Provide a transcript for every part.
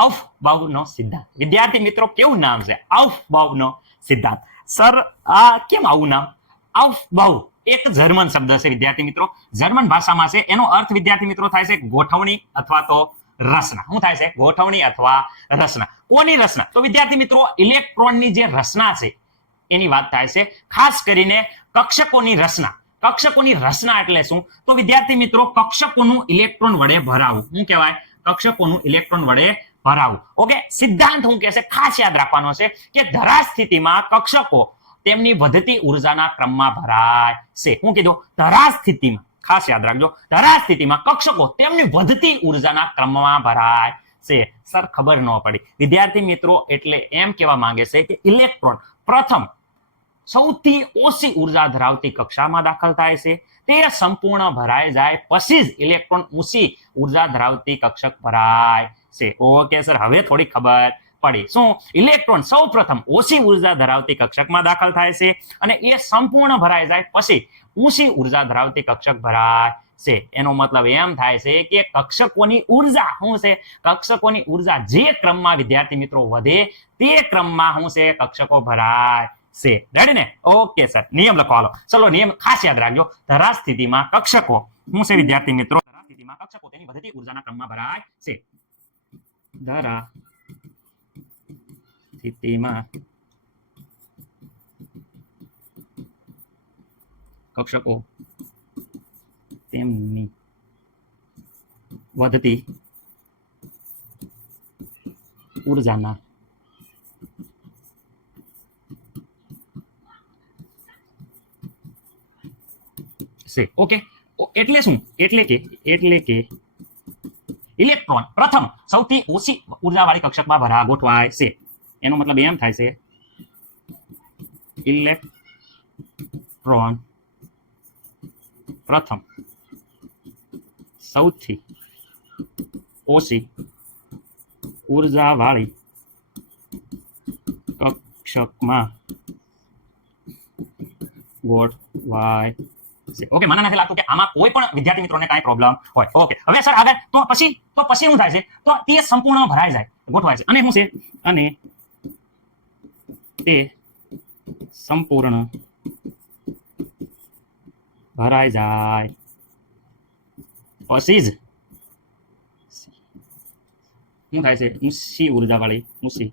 આઉફ બાઉનો સિદ્ધાંત. વિદ્યાર્થી મિત્રો, કેવું નામ છે? આઉફ બાઉનો સિદ્ધાંત. સર, આ કેમ આવું નામ? આઉફ બાઉ એક જર્મન શબ્દ છે, વિદ્યાર્થી મિત્રો. જર્મન ભાષામાં છે, એનો અર્થ, વિદ્યાર્થી મિત્રો, થાય છે ગોઠવણી અથવા તો રચના શું થાય છે? ગોઠવણી અથવા રચના કોની રચના તો વિદ્યાર્થી મિત્રો, ઇલેક્ટ્રોનની જે રચના છે, એની વાત થાય છે, ખાસ કરીને કક્ષકોની રચના કક્ષકોની રચના એટલે શું? તો વિદ્યાર્થી મિત્રો, કક્ષકોનું ઇલેક્ટ્રોન વડે ભરાવું. શું કહેવાય? કક્ષકોનું ઇલેક્ટ્રોન વડે ભરાવું. ઓકે સિદ્ધાંત શું કહે છે ખાસ યાદ રાખવાનો છે કે ધરા સ્થિતિમાં કક્ષકો તેમની વધતી ઉર્જાના ક્રમમાં ભરાય છે. શું કીધું ધરા સ્થિતિમાં ખાસ યાદ રાખજો ધરા સ્થિતિમાં કક્ષકો તેમની વધતી ઉર્જાના ક્રમમાં ભરાય છે. સર, ખબર ન પડી. વિદ્યાર્થી મિત્રો, એટલે એમ કહેવા માંગે છે કે ઇલેક્ટ્રોન પ્રથમ સૌથી ઓછી ઊર્જા ધરાવતી કક્ષામાં દાખલ થાય છે. તે સંપૂર્ણ ભરાઈ જાય, પછી જ ઇલેક્ટ્રોન ઊંચી ઊર્જા ધરાવતી કક્ષક ભરાય છે. ઓકે સર હવે થોડી ખબર પડી. શું? ઇલેક્ટ્રોન સૌ પ્રથમ ઓછી ઊર્જા ધરાવતી કક્ષકમાં દાખલ થાય છે અને એ સંપૂર્ણ ભરાઈ જાય પછી ઊંચી ઊર્જા ધરાવતી કક્ષક ભરાય છે. એનો મતલબ એમ થાય છે કે કક્ષકોની ઊર્જા શું છે? કક્ષકોની ઊર્જા જે ક્રમમાં વિદ્યાર્થી મિત્રો વધે તે ક્રમમાં શું છે? કક્ષકો ભરાય છે. રેડી ને? ઓકે સર નિયમ લખો. હાલો. ચલો, નિયમ ખાસ યાદ રાખજો. ધરા સ્થિતિમાં કક્ષકો શું છે વિદ્યાર્થી મિત્રો? ધરા સ્થિતિમાં કક્ષકો તેની વધતી ઉર્જાના ક્રમમાં ભરાય છે. ધરા સ્થિતિમાં કક્ષકો તેમની વધતી ઉર્જાના છે ઓકે એટલે શું? એટલે કે એટલે કે ઇલેક્ટ્રોન. પ્રથમ, સૌથી ઓછી ઉર્જાવાળી કક્ષકમાં ભરા ગોઠવાય છે. એનો મતલબ એમ થાય છે, ઇલેક્ટ્રોન પ્રથમ, સૌથી ઓછી ઉર્જાવાળી કક્ષકમાં ગોઠવાય છે. ઓકે મને નથી લાગતું કે આમાં કોઈ પણ વિદ્યાર્થી મિત્રોને કાંઈ પ્રોબ્લેમ હોય. ઓકે હવે સર આગળ, તો પછી તો પછી શું થાય છે? તો તે સંપૂર્ણ ભરાઈ જાય, ગોઠવાય છે. અને શું છે? અને તે સંપૂર્ણ ભરાઈ જાય. પછી જ શું થાય છે? ઊંચી ઉર્જાવાળી ઊંચી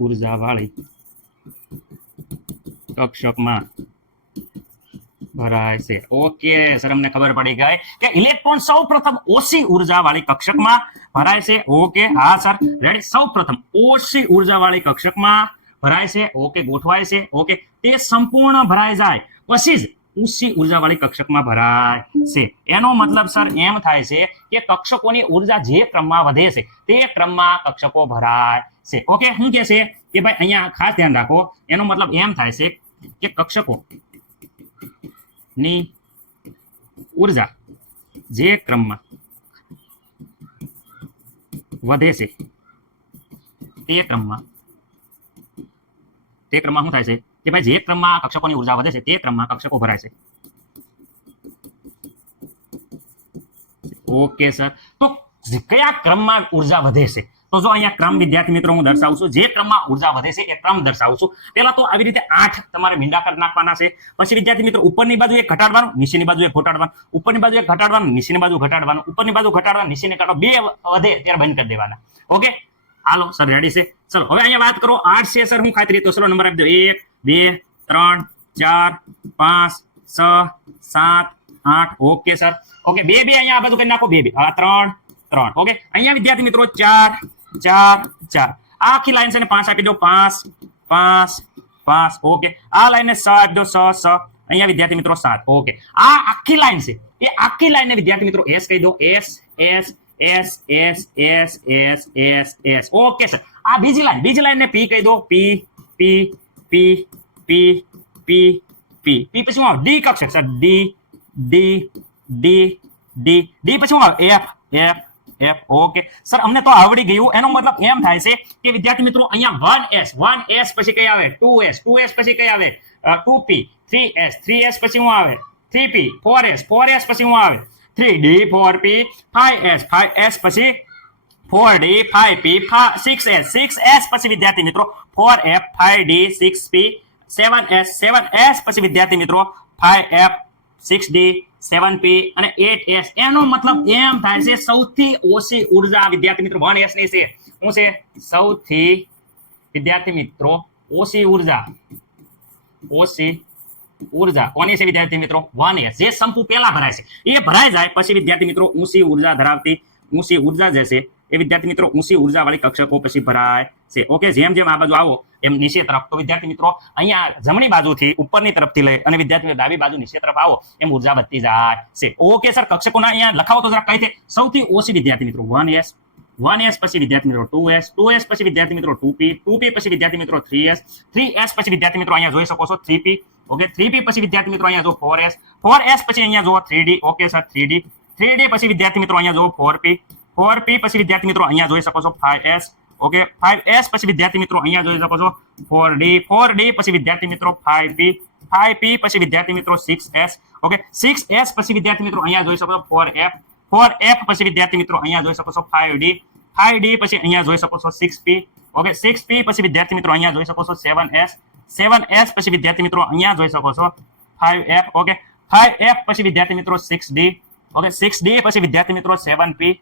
ઉર્જાવાળી કક્ષકમાં ભરાય છે. ઓકે સર, અમને ખબર પડી ગઈ કે ઇલેક્ટ્રોન સૌ પ્રથમ ઓછી ઊર્જા વાળી કક્ષકમાં ભરાય છે. ઓકે હા, સર રેડી સૌ પ્રથમ ઓછી ઊર્જા વાળી કક્ષકમાં ભરાય છે. ઓકે ગોઠવાય છે. ઓકે તે સંપૂર્ણ ભરાઈ જાય. પછી જ ઊંચી ઊર્જા વાળી કક્ષકમાં ભરાય છે. એનો મતલબ, સર, એમ થાય છે કે કક્ષકોની ઊર્જા જે ક્રમમાં વધે છે, તે ક્રમમાં કક્ષકો ભરાય છે. ઓકે શું કે છે? કે ભાઈ, અહીંયા ખાસ ધ્યાન રાખો. એનો મતલબ એમ થાય છે કે કક્ષકો ની ઊર્જા જે ક્રમમાં વધે છે, તે ક્રમમાં તે ક્રમમાં શું થાય છે કે ભાઈ જે ક્રમમાં કક્ષકોની ઊર્જા વધે છે, તે ક્રમમાં કક્ષકો ભરાય છે. Okay sir. તો કયા ક્રમમાં ઊર્જા વધે છે? તો જો અહીંયા ક્રમ વિદ્યાર્થી મિત્રો હું દર્શાવું છું, જે ક્રમમાં ઊર્જા વધે છે એ ક્રમ દર્શાવું છું. પહેલા તો આવી રીતે આઠ તમારે મીંડા નાખવાના છે. પછી વિદ્યાર્થી મિત્રો ઉપરની બાજુ એક ઘટાડવાનું, નીચેની બાજુ એક ઘટાડવાનું, ઉપરની બાજુ એક ઘટાડવાનું, નીચેની બાજુ ઘટાડવાનું, ઉપરની બાજુ ઘટાડવાનું, નીચેની કાઢો બે વધે ત્યારે બંધ કરી દેવાના. ઓકે? હાલો, સર રેડી છે? ચલો, હવે અહીંયા વાત કરો, આઠ છે, સર, હું ખાતરી તો ચલો, નંબર આપી દો એક, બે, ત્રણ, ચાર, પાંચ, છ, સાત, આઠ. Okay, sir. ઓકે, બે બે અહીંયા આ બાજુ કરી નાખો, બે બે. ત્રણ ત્રણ. ઓકે? અહીંયા વિદ્યાર્થી મિત્રો ચાર ચાર ચાર. આખી લાઈન છે ને પાંચ આપી દો, પાંચ પાંચ પાંચ. ઓકે. આ લાઈન છ આપી દો, છ છ. અહીંયા વિદ્યાર્થી મિત્રો સાત. ઓકે. આ આખી લાઈન છે. એ આખી લાઈન ને વિદ્યાર્થી મિત્રો એસ કહી દો. S S S S S S S S. Okay sir. આ બીજી લાઈન. બીજી લાઈન ને પી કહી દો. પી પી પી પી પી પી. પી પછી હું ડી કક્ષક. Sir, D D D D. D પછી આવે? F F F okay sir અમને તો આવડી ગયું. એનો મતલબ એમ થાય છે કે વિદ્યાર્થી મિત્રો, અહીંયા વન એસ વન એસ પછી કઈ આવે? ટુ એસ ટુ એસ પછી કઈ આવે? Two P three S three S પછી શું આવે? Three P four S four S પછી શું આવે? Three D four P five S five S પછી four D five P six S six S પછી વિદ્યાર્થી મિત્રો four F five D six P seven S seven S પછી વિદ્યાર્થી મિત્રો five F six D seven P અને eight S. એનો મતલબ એમ થાય છે સૌથી ઓછી ઊર્જા વિદ્યાર્થી મિત્રો. વન એસની છે. શું છે? સૌથી વિદ્યાર્થી મિત્રો, ઓછી ઊર્જા. ઓછી ઊર્જા. કોની છે વિદ્યાર્થી મિત્રો? One S. જે સંપુ પહેલા ભરાય છે. એ ભરાઈ જાય પછી વિદ્યાર્થી મિત્રો ઊંચી ઊર્જા ધરાવતી, ઊંચી ઊર્જા જે છે, એ વિદ્યાર્થી મિત્રો ઊંચી ઊર્જા વાળી કક્ષકો પછી ભરાય છે. ઓકે? જેમ જેમ આ બાજુ આવો. એમ નીચે તરફ. તો વિદ્યાર્થી મિત્રો, અહીંયા જમણી બાજુથી ઉપરની તરફથી લઈ અને વિદ્યાર્થી મિત્રો ડાબી બાજુ નીચે તરફ આવો. એમ ઊર્જા વધતી જાય છે. ઓકે સર કક્ષકોના અહીંયા લખાવો તો જરા કઈ છે સૌથી ઓછી વિદ્યાર્થી મિત્રો વન એસ વન એસ પછી વિદ્યાર્થી મિત્રો ટુ એસ ટુ એસ પછી વિદ્યાર્થી મિત્રો ટુ પી ટુ પી પછી વિદ્યાર્થી મિત્રો થ્રી એસ થ્રી એસ પછી વિદ્યાર્થી મિત્રો અહીંયા જોઈ શકો છો three P okay three P પછી વિદ્યાર્થી મિત્રો અહીંયા જો ફોર એસ ફોર એસ પછી અહીંયા જો three D okay sir three D three D પછી વિદ્યાર્થી મિત્રો અહીંયા જો ફોર પી ફોર પી પછી વિદ્યાર્થી મિત્રો અહીંયા જોઈ શકો છો five S okay five S પછી વિદ્યાર્થી મિત્રો અહીંયા જોઈ શકો છો. ફોર ડી ફોર ડી પછી વિદ્યાર્થી મિત્રો ફાઈવ પી ફાઈવ પી પછી વિદ્યાર્થી મિત્રો six S okay six S પછી વિદ્યાર્થી મિત્રો અહીંયા જોઈ શકો છો ફોર એફ ફોર એફ પછી વિદ્યાર્થી મિત્રો અહીંયા જોઈ શકો છો ફાઈવ ડી ફાઈવ ડી પછી અહીંયા જોઈ શકો છો six P okay six P પછી વિદ્યાર્થી મિત્રો અહીંયા જોઈ શકો છો સેવન એસ સેવન એસ પછી વિદ્યાર્થી મિત્રો અહીંયા જોઈ શકો છો five F okay five F પછી વિદ્યાર્થી મિત્રો six D okay six D પછી વિદ્યાર્થી મિત્રો સેવન પી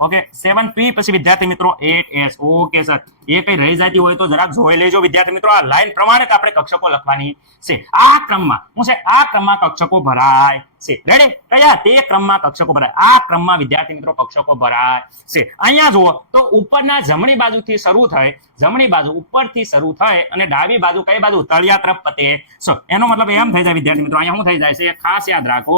ઓકે સેવન પી પછી વિદ્યાર્થી મિત્રો એટ એસ ઓકે સર એ કઈ રહી જતી હોય તો જરાક જોઈ લેજો વિદ્યાર્થી મિત્રો. આ લાઈન પ્રમાણે આપણે કક્ષકો લખવાની છે. આ ક્રમમાં, હું છે, આ ક્રમમાં કક્ષકો ભરાય છે. રેડી કયા તે ક્રમમાં કક્ષકો ભરાય. આ ક્રમમાં વિદ્યાર્થી મિત્રો કક્ષકો ભરાય છે. અહીંયા જુઓ, તો ઉપરના જમણી બાજુથી શરૂ થાય, જમણી બાજુ ઉપરથી શરૂ થાય અને ડાબી બાજુ કઈ બાજુ? તળિયા તરફ પતે સો એનો મતલબ એમ થઈ જાય વિદ્યાર્થી મિત્રો. અહીંયા શું થઈ જાય છે? ખાસ યાદ રાખો.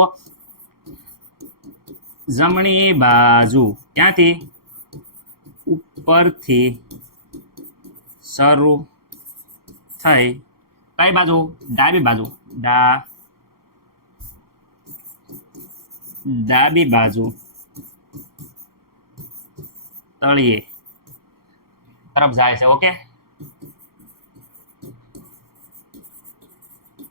જમણી બાજુ ક્યાંથી? ઉપરથી શરૂ થઈ. કઈ બાજુ? ડાબી બાજુ. ડા ડાબી બાજુ. તળિયે તરફ જાય છે, ઓકે?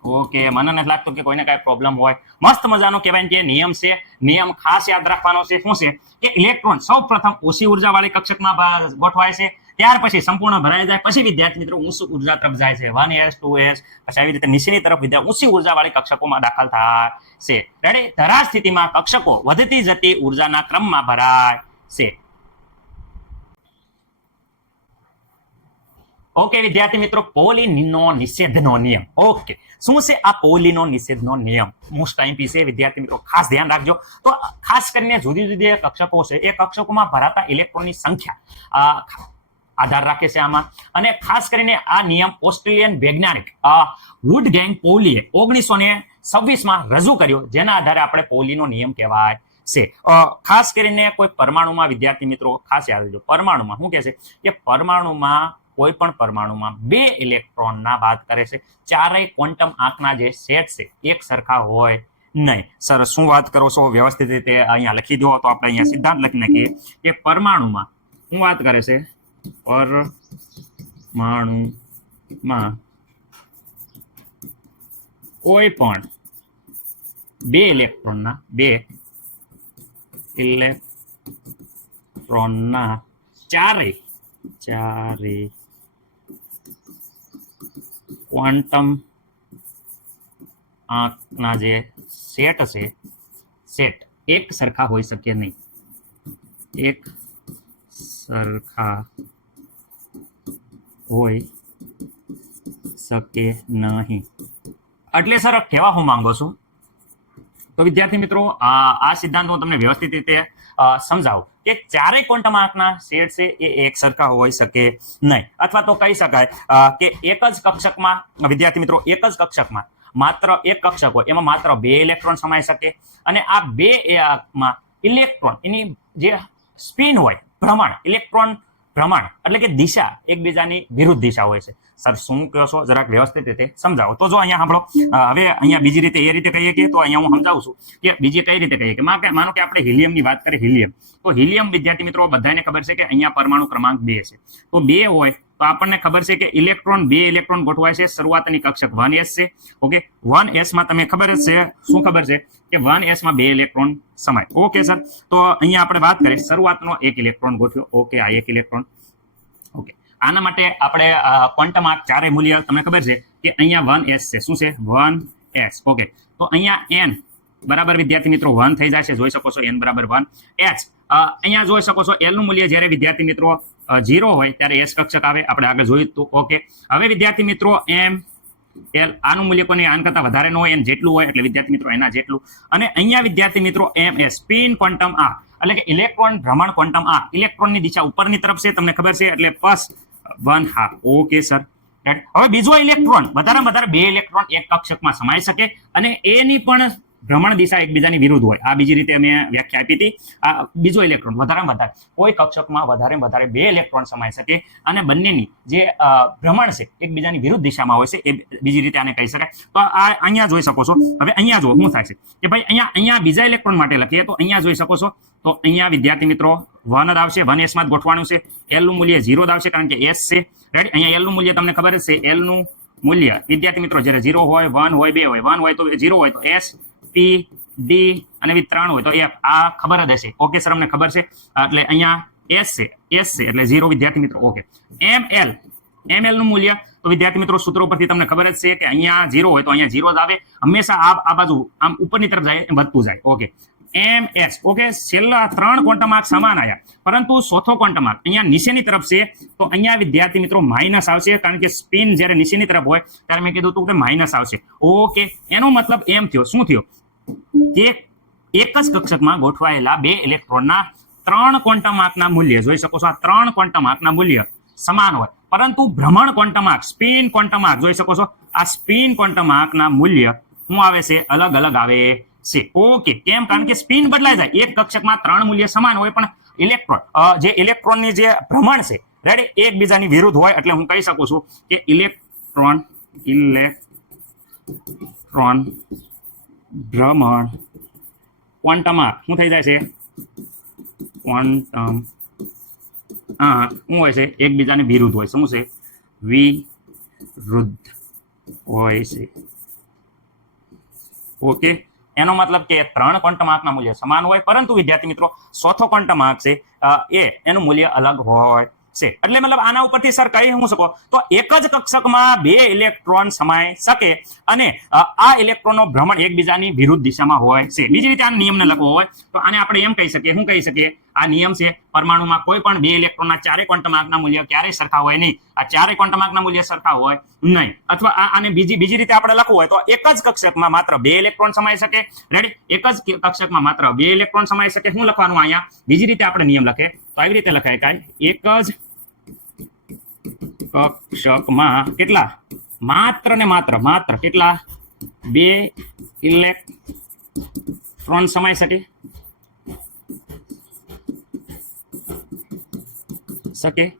ઓકે, મને નથી લાગતું કે કોઈને કાંઈ પ્રોબ્લેમ હોય. મસ્ત મજાનો કહેવાય કે નિયમ છે. નિયમ ખાસ યાદ રાખવાનો છે. શું છે? કે ઇલેક્ટ્રોન સૌ પ્રથમ ઓછી ઊર્જા વાળી કક્ષકમાં ગોઠવાય છે. ત્યાર પછી સંપૂર્ણ ભરાઈ જાય. પછી વિદ્યાર્થી મિત્રો ઊંચી ઊર્જા તરફ જાય છે. વન એસ ટુ એસ પછી આવી રીતે નીચેની તરફ વિદ્યાર્થી ઊંચી ઊર્જા વાળી કક્ષકોમાં દાખલ થાય છે. રેડી ધરા સ્થિતિમાં કક્ષકો વધતી જતી ઉર્જાના ક્રમમાં ભરાય છે. ઓકે વિદ્યાર્થી મિત્રો પોલીનો નિષેધનો નિયમ. ઓકે શું છે આ પોલીનો નિષેધનો નિયમ? મોસ્ટ ટાઈમ પીસ છે. વિદ્યાર્થી મિત્રો, ખાસ ધ્યાન રાખજો. તો ખાસ કરીને જુદી જુદી કક્ષકો છે, એ કક્ષકોમાં ભરાતા ઇલેક્ટ્રોનની સંખ્યા આધાર રાખે છે આમાં. અને ખાસ કરીને આ નિયમ ઓસ્ટ્રેલિયન વૈજ્ઞાનિક વુડ ગેંગ પોલીએ ઓગણીસો ને છવ્વીસમાં રજૂ કર્યો, જેના આધારે આપણે પોલીનો નિયમ કહેવાય છે. ખાસ કરીને કોઈ પરમાણુમાં, વિદ્યાર્થી મિત્રો, ખાસ યાદ રાખજો. પરમાણુમાં, શું કહે છે? કે પરમાણુમાં કોઈ પણ પરમાણુમાં બે ઇલેક્ટ્રોનના વાત કરે છે. ચારેય ક્વોન્ટમ આંકના જે સેટ છે, એક સરખા હોય નહીં. સર, શું વાત કરો છો? વ્યવસ્થિત રીતે અહીંયા લખી દો તો આપણે અહીંયા સિદ્ધાંત લખી નાખીએ. કે પરમાણુમાં શું વાત કરે છે? પરમાણુમાં કોઈ પણ બે ઇલેક્ટ્રોનના બે ઇલેક્ટ્રોનના ચારેય ચારેય ક્વોન્ટમ આંકના જે સેટ છે સેટ એક સરખા હોઈ શકે નહીં. એક સરખા હોઈ શકે નહીં. એટલે સર કહેવા હું માંગો છું? તો વિદ્યાર્થી મિત્રો, આ સિદ્ધાંત હું તમને વ્યવસ્થિત રીતે સમજાવું કે ચારેય ક્વોન્ટમ આંકના શેડ છે એ એક સરખા હોઈ શકે નહીં. અથવા તો કહી શકાય કે એક જ કક્ષકમાં, વિદ્યાર્થી મિત્રો, એક જ કક્ષકમાં માત્ર એક કક્ષક હોય, એમાં માત્ર બે ઇલેક્ટ્રોન સમાઈ શકે અને આ બે આંકમાં ઇલેક્ટ્રોન એની જે સ્પિન હોય, ભ્રમણ ઇલેક્ટ્રોન ભ્રમણ એટલે કે દિશા એકબીજાની વિરુદ્ધ દિશા હોય છે. સર, શું કહો છો? જરાક વ્યવસ્થિત રીતે સમજાવો. તો જો અહીંયા સાંભળો હવે અહીંયા બીજી રીતે એ રીતે કહીએ કે, તો અહીંયા હું સમજાવું છું કે બીજી કઈ રીતે કહીએ કે, માનો કે આપણે હિલિયમની વાત કરીએ, હિલિયમ. તો હિલિયમ વિદ્યાર્થી મિત્રો, બધાને ખબર છે કે અહીંયા પરમાણુ ક્રમાંક બે છે. તો બે હોય તો આપણને ખબર છે કે ઇલેક્ટ્રોન બે ઇલેક્ટ્રોન ગોઠવાય છે, શરૂઆતની કક્ષક વન એસ છે. ઓકે વન એસમાં તમે ખબર જ છે, શું ખબર છે? કે વન એસમાં બે ઇલેક્ટ્રોન સમાય. ઓકે સર તો અહીંયા આપણે વાત કરીએ. શરૂઆતનો એક ઇલેક્ટ્રોન ગોઠવ્યો. ઓકે આ એક ઇલેક્ટ્રોન. ઓકે આના માટે આપણે ક્વોન્ટમ આ ચારે મૂલ્ય તમને ખબર છે કે અહીંયા વન એસ છે. શું છે? વન એસ ઓકે તો અહીંયા એન બરાબર, વિદ્યાર્થી મિત્રો, વન થઈ છે જોઈ શકો છો એન બરાબર વન. એચ અહીંયા જોઈ શકો છો એલનું મૂલ્ય જ્યારે વિદ્યાર્થી મિત્રો ઝીરો હોય, ત્યારે એસ કક્ષક આવે. આપણે આગળ જોયું ઓકે હવે વિદ્યાર્થી મિત્રો એમ એલ આનું મૂલ્ય કોને? આન કરતા વધારે ન હોય એમ જેટલું હોય, એટલે વિદ્યાર્થી મિત્રો, એના જેટલું. અને અહીંયા વિદ્યાર્થી મિત્રો એમ એ સ્પિન ક્વોન્ટમ આ એટલે કે ઇલેક્ટ્રોન ભ્રમણ ક્વોન્ટમ આ ઇલેક્ટ્રોનની દિશા ઉપરની તરફ છે, તમને ખબર છે, એટલે first one half okay sir હવે બીજો ઇલેક્ટ્રોન વધારે વધારે બે ઇલેક્ટ્રોન એક કક્ષકમાં સમાઈ શકે. અને એની પણ ભ્રમણ દિશા એકબીજાની વિરુદ્ધ હોય. આ બીજી રીતે અમે વ્યાખ્યા આપી હતી. આ બીજો ઇલેક્ટ્રોન વધારે વધારે. કોઈ કક્ષકમાં વધારે વધારે બે ઇલેક્ટ્રોન સમાઈ શકે અને બંનેની જે ભ્રમણ છે, એકબીજાની વિરુદ્ધ દિશામાં હોય છે, એ બીજી રીતે આને કહી શકાય. તો આ અહીંયા જોઈ શકો છો. હવે અહીંયા જો શું થાય છે? કે ભાઈ અહીંયા અહીંયા બીજા ઇલેક્ટ્રોન માટે લખીએ તો અહીંયા જોઈ શકો છો. તો અહીંયા વિદ્યાર્થી મિત્રો વન જ આવશે વન એસમાં જ ગોઠવાનું છે. એલનું મૂલ્ય ઝીરો જ આવશે કારણ કે એસ છે. રાઈટ અહીંયા એલનું મૂલ્ય તમને ખબર જ છે. એલનું મૂલ્ય વિદ્યાર્થી મિત્રો, જ્યારે ઝીરો હોય વન હોય, બે હોય. વન હોય તો ઝીરો હોય તો એસ પી ડી અને વિથ ત્રણ હોય તો એફ આ ખબર જ હશે. ઓકે સર, અમને ખબર છે. એટલે અહીંયા એસ છે. એસ છે એટલે ઝીરો વિદ્યાર્થી મિત્રો. ઓકે એમ એલ એમ એલનું મૂલ્ય. તો વિદ્યાર્થી મિત્રો, સૂત્રો પરથી તમને ખબર જ છે કે અહીંયા ઝીરો હોય તો અહીંયા ઝીરો જ આવે. હંમેશા આ આ બાજુ, આમ ઉપરની તરફ જાય વધતું જાય. ઓકે એમ એસ ઓકે છેલ્લા ત્રણ ક્વોન્ટમ માર્ક સમાન આવ્યા પરંતુ ચોથો ક્વોન્ટમ માર્ક અહીંયા નીચેની તરફ છે. તો અહીંયા વિદ્યાર્થી મિત્રો માઇનસ આવશે કારણ કે સ્પિન જ્યારે નીચેની તરફ હોય, ત્યારે મેં કીધું હતું કે માઇનસ આવશે. ઓકે એનો મતલબ એમ થયો. શું થયો? એક જ કક્ષકમાં ગોઠવાયેલા બે ઇલેક્ટ્રોનના ત્રણ ક્વોન્ટમ આંકના મૂલ્ય, જોઈ શકો છો આ ત્રણ ક્વોન્ટમ આંકના મૂલ્ય સમાન હોય. પરંતુ ભ્રમણ ક્વોન્ટમ આંક સ્પિન ક્વોન્ટમ આંક જોઈ શકો છો આ સ્પિન ક્વોન્ટમ આંકના મૂલ્ય શું આવે છે? અલગ અલગ આવે છે. ઓકે કેમ? કારણ કે સ્પિન બદલાઈ જાય. એક કક્ષકમાં ત્રણ મૂલ્ય સમાન હોય, પણ ઇલેક્ટ્રોન જે ઇલેક્ટ્રોનની જે ભ્રમણ છે રેડી એકબીજાની વિરુદ્ધ હોય, એટલે હું કહી શકું છું કે ઇલેક્ટ્રોન ઇલેક્ટ્રોન ભ્રમણ ક્વોન્ટમમાં શું થઈ જાય છે? ક્વોન્ટમ હા શું હોય છે? એકબીજાને વિરુદ્ધ હોય શું છે? વિરુદ્ધ હોય છે. ઓકે? એનો મતલબ કે ત્રણ ક્વોન્ટમ આંકના મૂલ્ય સમાન હોય, પરંતુ વિદ્યાર્થી મિત્રો, ચોથો ક્વોન્ટમ આંક છે. એ, એનું મૂલ્ય અલગ હોય. છે. એટલે મતલબ આના ઉપરથી સર કહી હું શકો? તો એક જ કક્ષકમાં બે ઇલેક્ટ્રોન સમાય શકે અને આ ઇલેક્ટ્રોનનો ભ્રમણ એકબીજાની વિરુદ્ધ દિશામાં હોય છે. બીજી રીતે આ નિયમને લખવો હોય. તો આને આપણે એમ કહી શકીએ શું કહી શકીએ આ નિયમ છે, પરમાણુમાં કોઈ પણ બે ઇલેક્ટ્રોનના ચારે ક્વોન્ટમ મૂલ્ય ક્યારેય સરખા હોય નહીં. આ ચારે ક્વોન્ટમ મૂલ્ય સરખા હોય નહીં. અથવા આ આને બીજી બીજી રીતે આપણે લખવું હોય તો એક જ કક્ષકમાં માત્ર બે ઇલેક્ટ્રોન સમાઈ શકે. રેડી એક જ કક્ષકમાં માત્ર બે ઇલેક્ટ્રોન સમાઈ શકે. શું લખવાનું અહીંયા? બીજી રીતે આપણે નિયમ લખે. તો આવી રીતે લખાય કાંઈ. એક જ કક્ષકમાં કેટલા? માત્ર ને માત્ર માત્ર કેટલા? બે ઇલેક્ટ્રોન સમાઈ શકે. શકે?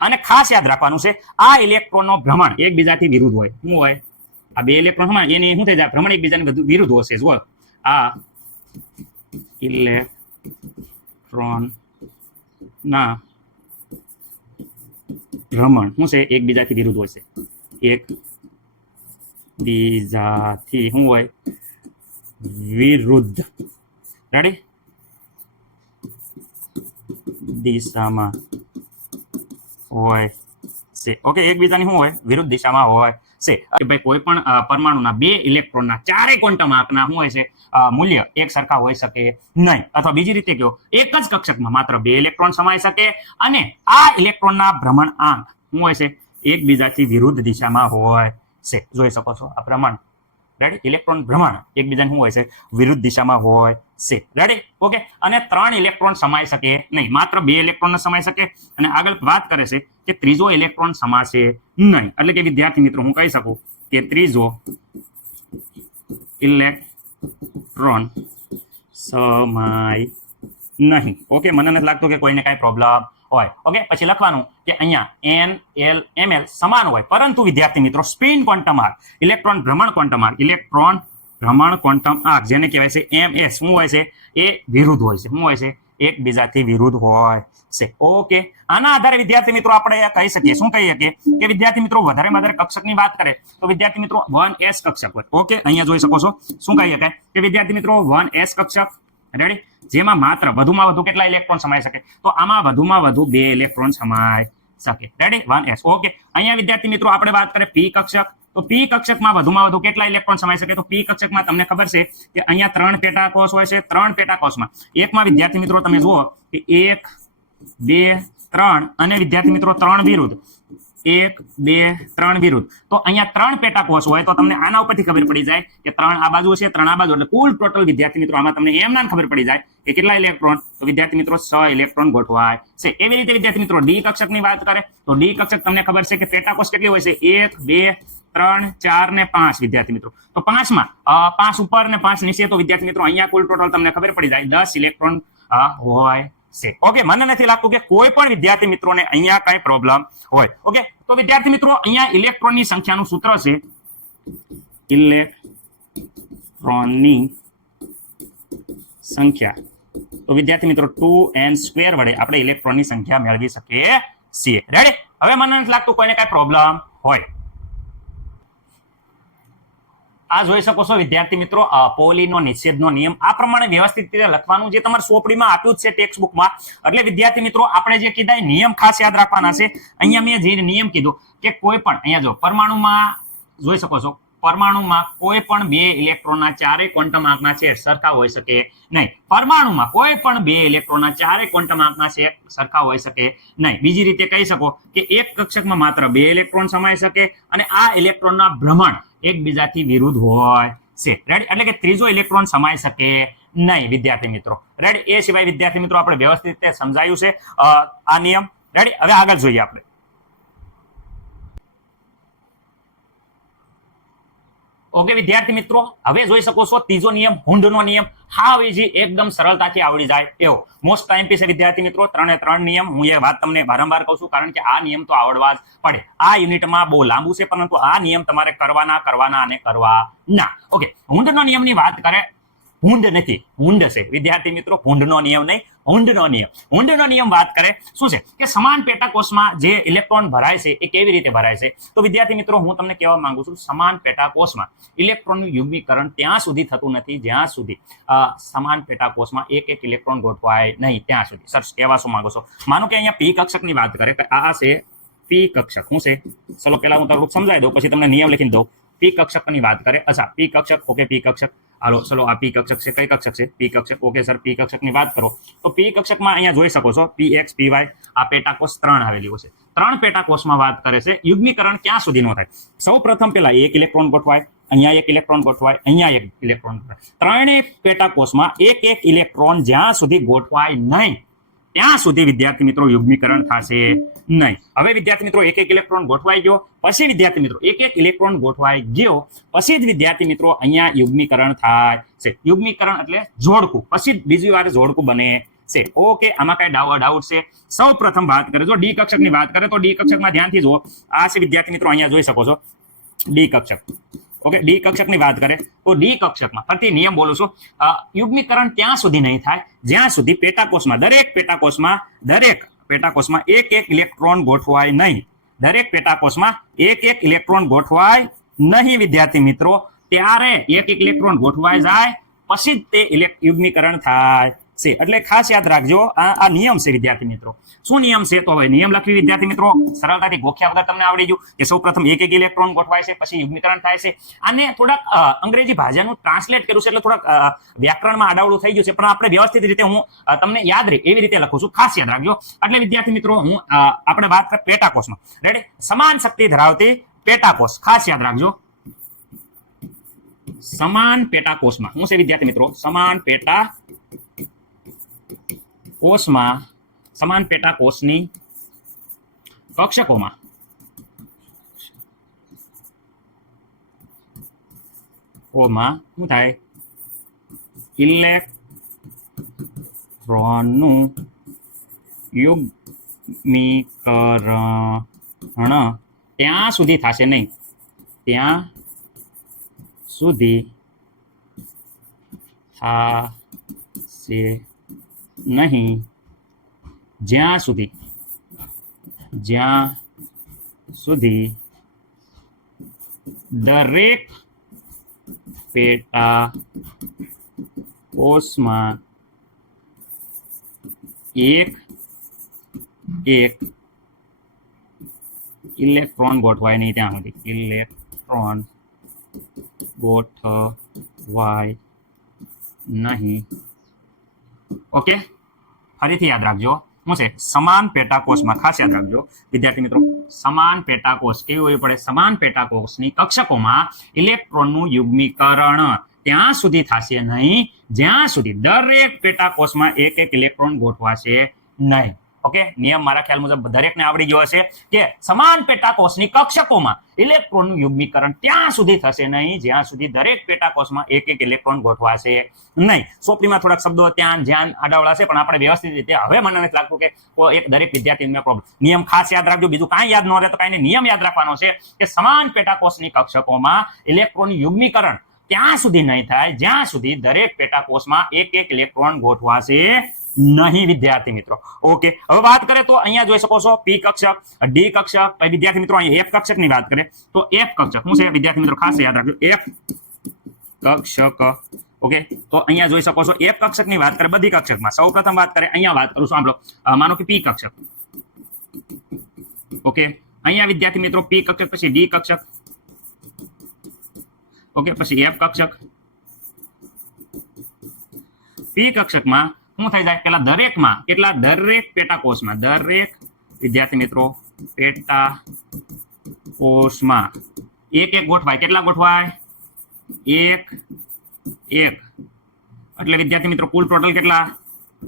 અને ખાસ યાદ રાખવાનું છે, આ ઇલેક્ટ્રોનનો ભ્રમણ એકબીજાથી વિરુદ્ધ હોય. શું હોય? આ બે ઇલેક્ટ્રોન ભ્રમણ એની શું થઈ ભ્રમણ એકબીજાની વિરુદ્ધ હશે. જુઓ. આ ઇલેક્ટ્રોન ના ભ્રમણ શું છે? એકબીજાથી વિરુદ્ધ હોય છે. એક બીજાથી શું હોય? વિરુદ્ધ. રેડી દિશામાં. હોય છે. ઓકે એકબીજાની શું હોય? વિરુદ્ધ દિશામાં હોય છે. કે ભાઈ કોઈ પણ પરમાણુના બે ઇલેક્ટ્રોનના ચારેય ક્વોન્ટમ આંકના શું હોય છે? મૂલ્ય એક સરખા હોઈ શકે નહીં. અથવા બીજી રીતે કહો, એક જ કક્ષકમાં માત્ર બે ઇલેક્ટ્રોન સમાઈ શકે અને આ ઇલેક્ટ્રોનના ભ્રમણ આંક શું હોય છે? એકબીજાથી વિરુદ્ધ દિશામાં હોય છે. જોઈ શકો છો આ ભ્રમણ રેડી ઇલેક્ટ્રોન ભ્રમણ. એકબીજાને શું હોય છે? વિરુદ્ધ દિશામાં હોય છે. રેડી ઓકે અને ત્રણ ઇલેક્ટ્રોન સમાઈ શકે નહીં. માત્ર બે ઇલેક્ટ્રોન સમાઈ શકે. અને આગળ વાત કરે છે કે ત્રીજો ઇલેક્ટ્રોન સમાશે નહીં. એટલે કે વિદ્યાર્થી મિત્રો, હું કહી શકું કે ત્રીજો ઇલેક્ટ્રોન સમાય નહીં. ઓકે મને નથી લાગતું કે કોઈને કાંઈ પ્રોબ્લેમ હોય. ઓકે પછી લખવાનું કે અહીંયા એન એલ એમ એલ સમાન હોય. પરંતુ વિદ્યાર્થી મિત્રો, સ્પિન ક્વોન્ટમ આર્ક, ઇલેક્ટ્રોન ભ્રમણ ક્વોન્ટમ આર્ક, ઇલેક્ટ્રોન ભ્રમણ ક્વોન્ટમ આર્ક, જેને કહેવાય છે એમ એ શું હોય છે? એ વિરુદ્ધ હોય છે. શું હોય છે? એકબીજાથી વિરુદ્ધ હોય છે. ઓકે આના આધારે વિદ્યાર્થી મિત્રો, આપણે કહી શકીએ. શું કહી શકીએ? કે વિદ્યાર્થી મિત્રો, વધારે વધારે કક્ષકની વાત કરે, તો વિદ્યાર્થી મિત્રો વન એસ કક્ષક હોય. ઓકે અહીંયા જોઈ શકો છો. શું કહી શકાય? કે વિદ્યાર્થી મિત્રો વન એસ કક્ષક રેડી જેમાં માત્ર વધુમાં વધુ કેટલા ઇલેક્ટ્રોન સમાઈ શકે? તો આમાં વધુમાં વધુ બે ઇલેક્ટ્રોન સમાઈ શકે. રેડી વન એસ ઓકે અહીંયા વિદ્યાર્થી મિત્રો, આપણે વાત કરીએ પી કક્ષક. તો પી કક્ષકમાં વધુમાં વધુ કેટલા ઇલેક્ટ્રોન સમાઈ શકે? તો પી કક્ષકમાં તમને ખબર છે કે અહીંયા ત્રણ પેટા કોષ હોય છે, ત્રણ પેટા કોષમાં એકમાં વિદ્યાર્થી મિત્રો, તમે જુઓ કે એક, બે, ત્રણ અને વિદ્યાર્થી મિત્રો, ત્રણ વિરુદ્ધ. એક, બે, ત્રણ વિરુદ્ધ. તો અહીંયા ત્રણ પેટા કોષ હોય, તો તમને આના ઉપરથી ખબર પડી જાય કે ત્રણ આ બાજુ છે, ત્રણ આ બાજુ. એટલે કુલ ટોટલ વિદ્યાર્થી મિત્રો, આમાં તમને એમ ના ખબર પડી જાય કે કેટલા ઇલેક્ટ્રોન તો વિદ્યાર્થી મિત્રો, છ ઇલેક્ટ્રોન ગોઠવાય છે. એવી રીતે વિદ્યાર્થી મિત્રો, ડી કક્ષકની વાત કરે, તો ડી કક્ષક તમને ખબર છે કે પેટા કોષ કેટલી હોય છે? એક, બે, ત્રણ, ચાર ને પાંચ વિદ્યાર્થી મિત્રો. તો પાંચમાં પાંચ ઉપર ને પાંચ નીચે, તો વિદ્યાર્થી મિત્રો, અહીંયા કુલ ટોટલ તમને ખબર પડી જાય. દસ ઇલેક્ટ્રોન હોય. છે. ઓકે મને નથી લાગતું કે કોઈ પણ વિદ્યાર્થી મિત્રોને અહીંયા કઈ પ્રોબ્લેમ હોય. ઓકે તો વિદ્યાર્થી મિત્રો, અહીંયા ઇલેક્ટ્રોનની સંખ્યાનું સૂત્ર છે. ઇલેક્ટ્રોનની સંખ્યા. તો વિદ્યાર્થી મિત્રો ટુ એન સ્ક્વેર વડે આપણે ઇલેક્ટ્રોનની સંખ્યા મેળવી શકીએ છીએ. રેડી હવે મને નથી લાગતું કોઈને કઈ પ્રોબ્લેમ હોય. આ જોઈ શકો છો, વિદ્યાર્થી મિત્રો પોલીનો નિષેધનો નિયમ. આ પ્રમાણે વ્યવસ્થિત રીતે લખવાનું જે તમારે સોપડીમાં આપ્યું છે ટેક્સ્ટ બુકમાં એટલે વિદ્યાર્થી મિત્રો, આપણે જે કીધા એ નિયમ ખાસ યાદ રાખવાના છે. અહીંયા મેં જે નિયમ કીધું કે કોઈ પણ, અહીંયા જો, પરમાણુમાં જોઈ શકો છો, પરમાણુમાં કોઈ પણ બે ઇલેક્ટ્રોનના ચારેય ક્વોન્ટમ આંકના છે, સરખા હોઈ શકે નહીં. પરમાણુમાં કોઈ પણ બે ઇલેક્ટ્રોનના ચારે ક્વોન્ટમ આંકના છે, સરખા હોઈ શકે નહીં. બીજી રીતે કહી શકો કે એક કક્ષકમાં માત્ર બે ઇલેક્ટ્રોન સમાઈ શકે અને આ ઇલેક્ટ્રોનના ભ્રમણ એકબીજાથી વિરુદ્ધ હોય છે. રાઈટ એટલે કે ત્રીજો ઇલેક્ટ્રોન સમાઈ શકે નહીં, વિદ્યાર્થી મિત્રો. રાઈટ એ સિવાય વિદ્યાર્થી મિત્રો, આપણે વ્યવસ્થિત રીતે સમજાયું છે. આ નિયમ. રાઈટ હવે આગળ જોઈએ આપણે. ઓકે, વિદ્યાર્થી મિત્રો, હવે જોઈ શકો છો ત્રીજો નિયમ, હુંડનો નિયમ. હાવ ઇઝી એકદમ સરળતાથી આવડી જાય એવો. મોસ્ટ ટાઈમ પીસે વિદ્યાર્થી મિત્રો, ત્રણે ત્રણ નિયમ. હું એ વાત તમને વારંવાર કહું છું, કારણ કે આ નિયમ તો આવડવા જ પડે. આ યુનિટમાં બહુ લાંબુ છે, પરંતુ આ નિયમ તમારે કરવાના કરવાના અને કરવા ના ઓકે, હુંડનો નિયમની વાત કરે હુંડ નથી. હુંડ છે. વિદ્યાર્થી મિત્રો હુંડનો નિયમ નહીં હુંડનો નિયમ. હુંડનો નિયમ વાત કરે, શું છે? કે સમાન પેટાકોષમાં જે ઇલેક્ટ્રોન ભરાય છે, એ કેવી રીતે ભરાય છે? તો વિદ્યાર્થી મિત્રો, હું તમને કહેવા માંગુ છું, સમાન પેટાકોષમાં, ઇલેક્ટ્રોનનું યુગ્મીકરણ ત્યાં સુધી થતું નથી, જ્યાં સુધી સમાન પેટાકોષમાં એક એક ઇલેક્ટ્રોન ગોઠવાય નહીં, ત્યાં સુધી. સર, કહેવા શું માંગો છો? માનો કે અહીંયા પી કક્ષકની વાત કરે કે આ છે પી કક્ષક. શું છે? ચલો, પહેલા હું થોડુંક સમજાવી દઉં, પછી તમને નિયમ લખીને દઉં. પી કક્ષકની વાત કરે? અચ્છા પી કક્ષક ઓકે પી કક્ષક. હાલો, ચલો, આ પી કક્ષક છે, કઈ કક્ષક છે? પી કક્ષક ઓકે સર પી કક્ષકની વાત કરો. તો પી કક્ષકમાં અહીંયા જોઈ શકો છો પી એક્સ પી વાય આ પેટાકોષ ત્રણ આવેલી છે. ત્રણ પેટાકોષમાં વાત કરે છે, યુગ્મીકરણ ક્યાં સુધી નો થાય? સૌ પ્રથમ પેલા એક ઇલેક્ટ્રોન ગોઠવાય, અહીંયા એક ઇલેક્ટ્રોન ગોઠવાય, અહીંયા એક ઇલેક્ટ્રોન ગોઠવાય. ત્રણેય પેટાકોષમાં એક એક ઇલેક્ટ્રોન જ્યાં સુધી ગોઠવાય નહીં. ત્યાં સુધી વિદ્યાર્થી મિત્રો યુગ્મીકરણ થશે નહીં. હવે વિદ્યાર્થી મિત્રો એક એક ઇલેક્ટ્રોન ગોઠવાઈ ગયો, પછી વિદ્યાર્થી મિત્રો એક એક ઇલેક્ટ્રોન ગોઠવાઈ ગયો, પછી જ વિદ્યાર્થી મિત્રો અહીંયા યુગ્મીકરણ થાય છે. યુગ્મીકરણ એટલે જોડકું, પછી બીજી વાર જોડકું બને છે. ઓકે, આમાં કઈ ડાઉટ ડાઉટ છે. સૌ પ્રથમ વાત કરે, જો ડી કક્ષકની વાત કરે તો ડી કક્ષકમાં ધ્યાનથી જુઓ. આ છે વિદ્યાર્થી મિત્રો અહીંયા જોઈ શકો છો. ડી કક્ષક. ઓકે ડી કક્ષકની વાત કરે. તો ડી કક્ષકમાં ફરીથી નિયમ બોલું છું. યુગ્મીકરણ ત્યાં સુધી નહીં થાય. જ્યાં સુધી પેટાકોષમાં, દરેક પેટાકોષમાં દરેક પેટાકોષમાં એક એક ઇલેક્ટ્રોન ગોઠવાય નહીં. દરેક પેટાકોષમાં એક એક ઇલેક્ટ્રોન ગોઠવાય નહીં, વિદ્યાર્થી મિત્રો. ત્યારે એક એક ઇલેક્ટ્રોન ગોઠવાય જાય, પછી જ તે યુગ્મીકરણ થાય. છે. એટલે ખાસ યાદ રાખજો, આ નિયમ છે વિદ્યાર્થી મિત્રો. શું નિયમ છે? તો હવે નિયમ લખવી વિદ્યાર્થી મિત્રો. સરળતાથી ગોખ્યા વગર તમને આવડી ગયું કે સૌ પ્રથમ એક એક ઇલેક્ટ્રોન ગોઠવાય છે, પછી યુગ્મીકરણ થાય છે. આને થોડાક અંગ્રેજી ભાષાનું ટ્રાન્સલેટ કર્યું છે એટલે થોડાક વ્યાકરણમાં આડાવડું થઈ ગયું છે. પણ આપણે વ્યવસ્થિત રીતે હું તમને યાદ રહે એવી રીતે લખું છું. ખાસ યાદ રાખજો. એટલે વિદ્યાર્થી મિત્રો, હું આપણે વાત કરીએ પેટાકોષમાં. રેડી સમાન શક્તિ ધરાવતી પેટાકોષ. ખાસ યાદ રાખજો. સમાન પેટાકોષમાં. શું છે વિદ્યાર્થી મિત્રો? સમાન પેટા કોષમાં સમાન પેટા કોષની કક્ષકોમાં. ઓમાં શું થાય? ઇલેક્ટ્રોનનું યુગ્મીકરણ ત્યાં સુધી થશે નહીં. ત્યાં સુધી થશે નહીં જ્યાં સુધી જ્યાં સુધી દરેક પેટા કોષમાં એક એક ઇલેક્ટ્રોન ગોઠવાય નહીં ત્યાં સુધી ઇલેક્ટ્રોન ગોઠવાય નહીં ઓકે ફરીથી યાદ રાખજો. શું છે? સમાન પેટાકોષમાં, ખાસ યાદ રાખજો. વિદ્યાર્થી મિત્રો, સમાન પેટાકોષ કેવી હોવી પડે? સમાન પેટાકોષની કક્ષકોમાં ઇલેક્ટ્રોનનું યુગ્મીકરણ ત્યાં સુધી થશે નહીં. જ્યાં સુધી દરેક પેટાકોષમાં એક એક ઇલેક્ટ્રોન ગોઠવાશે નહીં. ઓકે? નિયમ મારા ખ્યાલ મુજબ દરેકને આવડી ગયો હશે કે સમાન પેટાકોષની કક્ષકોમાં ઇલેક્ટ્રોનનું યુગ્મીકરણ ત્યાં સુધી થશે નહીં, જ્યાં સુધી દરેક પેટાકોષમાં એક એક ઇલેક્ટ્રોન ગોઠવાશે નહીં. સોપડીમાં થોડાક શબ્દો ત્યાં ધ્યાન આડાવડા છે પણ આપણે વ્યવસ્થિત રીતે હવે મને નથી લાગતું કે એક દરેક વિદ્યાર્થીને પ્રોબ્લેમ નિયમ ખાસ યાદ રાખજો, બીજું કાંઈ યાદ ન રહે તો કાંઈ નિયમ યાદ રાખવાનો છે કે સમાન પેટાકોષની કક્ષકોમાં ઇલેક્ટ્રોન યુગ્મીકરણ ત્યાં સુધી નહીં થાય, જ્યાં સુધી દરેક પેટાકોષમાં એક એક ઇલેક્ટ્રોન ગોઠવાશે નહીં વિદ્યાર્થી મિત્રો. ઓકે હવે વાત કરીએ તો અહીંયા જોઈ શકો છો પી કક્ષક ડી કક્ષક પછી વિદ્યાર્થી મિત્રો અહીંયા એફ કક્ષકની વાત કરીએ. તો એફ કક્ષક શું છે? વિદ્યાર્થી મિત્રો ખાસ યાદ રાખજો. એફ કક્ષક ઓકે તો અહીંયા જોઈ શકો છો એફ કક્ષકની વાત કરીએ બધી કક્ષકમાં. સૌ પ્રથમ વાત કરીએ અહીંયા વાત કરું છું સાંભળો. અ, માનો કે પી કક્ષક. ઓકે અહીંયા વિદ્યાર્થી મિત્રો પી કક્ષક પછી ડી કક્ષક. ઓકે પછી એફ કક્ષક. પી કક્ષકમાં શું થઈ જાય પેલા દરેકમાં, કેટલા? દરેક પેટાકોષમાં, દરેક વિદ્યાર્થી મિત્રો પેટા કોષમાં એક એક ગોઠવાય. કેટલા ગોઠવાય? એક એક. એટલે વિદ્યાર્થી મિત્રો, કુલ ટોટલ કેટલા?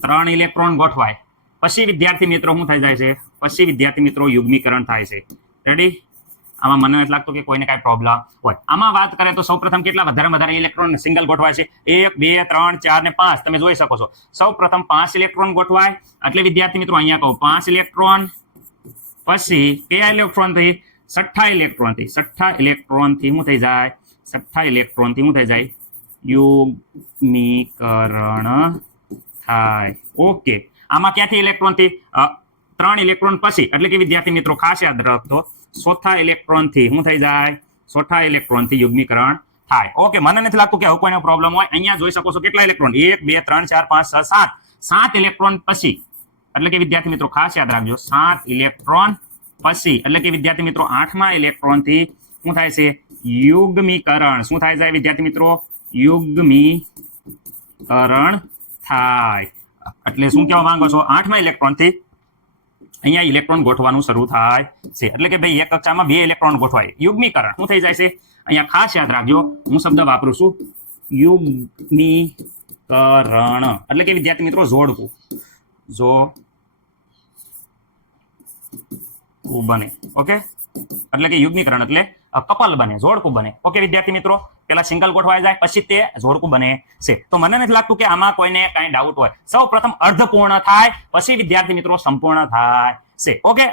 ત્રણ ઇલેક્ટ્રોન ગોઠવાય. પછી વિદ્યાર્થી મિત્રો, શું થઈ જાય છે? પછી વિદ્યાર્થી મિત્રો, યુગ્મીકરણ થાય છે. રેડી આમાં મને નથી લાગતું કે કોઈને કાંઈ પ્રોબ્લેમ હોય. આમાં વાત કરીએ તો સૌપ્રથમ કેટલા વધારે વધારે ઇલેક્ટ્રોન સિંગલ ગોઠવાય છે? એક, બે, ત્રણ, ચાર ને પાંચ. તમે જોઈ શકો છો. સૌ પ્રથમ પાંચ ઇલેક્ટ્રોન ગોઠવાય. એટલે વિદ્યાર્થી મિત્રો અહીંયા કહું, પાંચ ઇલેક્ટ્રોન પછી કયા ઇલેક્ટ્રોનથી છઠ્ઠા ઇલેક્ટ્રોનથી. છઠ્ઠા ઇલેક્ટ્રોનથી શું થઈ જાય? છઠ્ઠા ઇલેક્ટ્રોનથી શું થઈ જાય? યુગમીકરણ થાય. ઓકે. આમાં ક્યાંથી ઇલેક્ટ્રોનથી? ત્રણ ઇલેક્ટ્રોન પછી. એટલે કે વિદ્યાર્થી મિત્રો, ખાસ યાદ રાખજો. ચોથા ઇલેક્ટ્રોનથી શું થઈ જાય? ચોથા ઇલેક્ટ્રોનથી યુગ્મીકરણ થાય. ઓકે, મને નથી લાગતું કે હવે કોઈનો પ્રોબ્લેમ હોય. અહીંયા જોઈ શકો છો કેટલા ઇલેક્ટ્રોન? એક, બે, ત્રણ, ચાર, પાંચ, છ, સાત. સાત ઇલેક્ટ્રોન પછી, એટલે કે વિદ્યાર્થી મિત્રો ખાસ યાદ રાખજો, સાત ઇલેક્ટ્રોન પછી, એટલે કે વિદ્યાર્થી મિત્રો આઠમા ઇલેક્ટ્રોનથી શું થાય છે? યુગ્મીકરણ. શું થાય છે વિદ્યાર્થી મિત્રો? યુગ્મીકરણ થાય. એટલે શું કહેવા માંગો છો? આઠમા ઇલેક્ટ્રોનથી અહીંયા ઇલેક્ટ્રોન ગોઠવાનું શરૂ થાય છે. એટલે કે ભાઈ, એક કક્ષામાં બે ઇલેક્ટ્રોન ગોઠવાય. યુગ્મીકરણ શું થઈ જાય છે? અહીંયા ખાસ યાદ રાખજો, હું શબ્દ વાપરું છું. યુગ્મીકરણ. એટલે કે વિદ્યાર્થી મિત્રો, જોડવું. જો બને ઓકે? એટલે કે યુગ્મીકરણ એટલે કપલ બને, જોડકું બને. ઓકે, વિદ્યાર્થી મિત્રો? પેલા સિંગલ ગોઠવાઈ જાય, પછી તે જોડકું બને છે. તો મને નથી લાગતું કે આમાં કોઈને કાંઈ ડાઉટ હોય. સૌ પ્રથમ અર્ધપૂર્ણ થાય, પછી વિદ્યાર્થી મિત્રો સંપૂર્ણ થાય છે. ઓકે?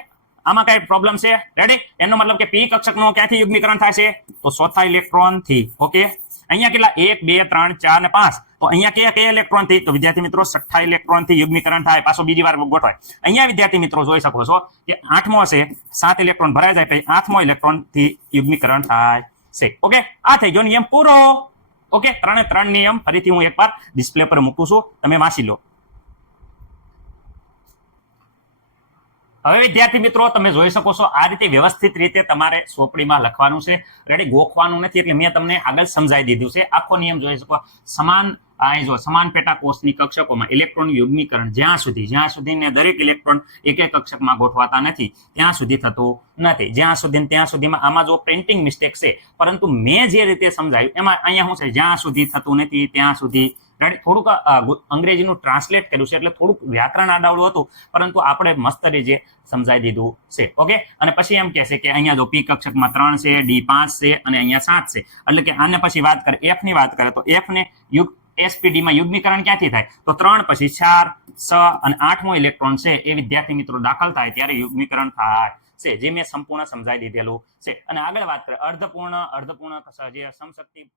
આમાં કઈ પ્રોબ્લેમ છે? રેડી એનો મતલબ કે પી કક્ષકનો ક્યાંથી યુગ્મીકરણ થાય છે? તો ચોથા ઇલેક્ટ્રોનથી. ઓકે? અહીંયા કેટલા? એક, બે, ત્રણ, ચાર ને પાંચ. તો અહીંયા કયા કયા ઇલેક્ટ્રોનથી? તો વિદ્યાર્થી મિત્રો, છઠ્ઠા ઇલેક્ટ્રોનથી યુગ્મીકરણ થાય, પાછો બીજી વાર ગોઠવાય. અહીંયા વિદ્યાર્થી મિત્રો જોઈ શકો છો કે આઠમો હશે, સાત ઇલેક્ટ્રોન ભરાઈ જાય પછી આઠમો ઇલેક્ટ્રોનથી યુગ્મીકરણ થાય છે. ઓકે આ થઈ ગયો નિયમ પૂરો. ઓકે ત્રણે ત્રણ નિયમ ફરીથી હું એકવાર ડિસ્પ્લે પર મૂકું છું. તમે વાંચી લો. હવે વિદ્યાર્થી મિત્રો, તમે જોઈ શકો છો આ રીતે વ્યવસ્થિત રીતે તમારે સોપડીમાં લખવાનું છે. રેડી ગોખવાનું નથી, એટલે મેં તમને આગળ સમજાવી દીધું છે. આખો નિયમ જોઈ શકો. સમાન આ જો સમાન પેટા કોષની કક્ષકોમાં ઇલેક્ટ્રોન યુગ્મીકરણ જ્યાં સુધી જ્યાં સુધી ને દરેક ઇલેક્ટ્રોન એક એક કક્ષકમાં ગોઠવાતા નથી, ત્યાં સુધી થતું નથી. જ્યાં સુધી ત્યાં સુધીમાં આમાં જો પ્રિન્ટિંગ મિસ્ટેક છે, પરંતુ મેં જે રીતે સમજાયું, એમાં અહીંયા શું છે? જ્યાં સુધી થતું નથી, ત્યાં સુધી. થોડુંક અંગ્રેજીનું ટ્રાન્સલેટ કર્યું છે, એટલે થોડુંક વ્યાકરણ આડાવડું હતું, પરંતુ આપણે મસ્ત રીતે સમજાવી દીધું છે. ઓકે? અને પછી એમ કહે છે કે અહીંયા જો પી કક્ષકમાં ત્રણ છે ડી પાંચ છે અને અહીંયા સાત છે. એટલે કે આને પછી વાત કરે એફની વાત કરે તો એફ ને યુગ એસપીડી માં યુગ્મીકરણ ક્યાંથી થાય? તો ત્રણ, પછી ચાર, છ અને આઠમો ઇલેક્ટ્રોન છે એ વિદ્યાર્થી મિત્રો દાખલ થાય ત્યારે યુગ્મીકરણ થાય છે. જે મેં સંપૂર્ણ સમજાવી દીધેલું છે. અને આગળ વાત કરીએ અર્ધપૂર્ણ અર્ધપૂર્ણ જે સમશક્તિ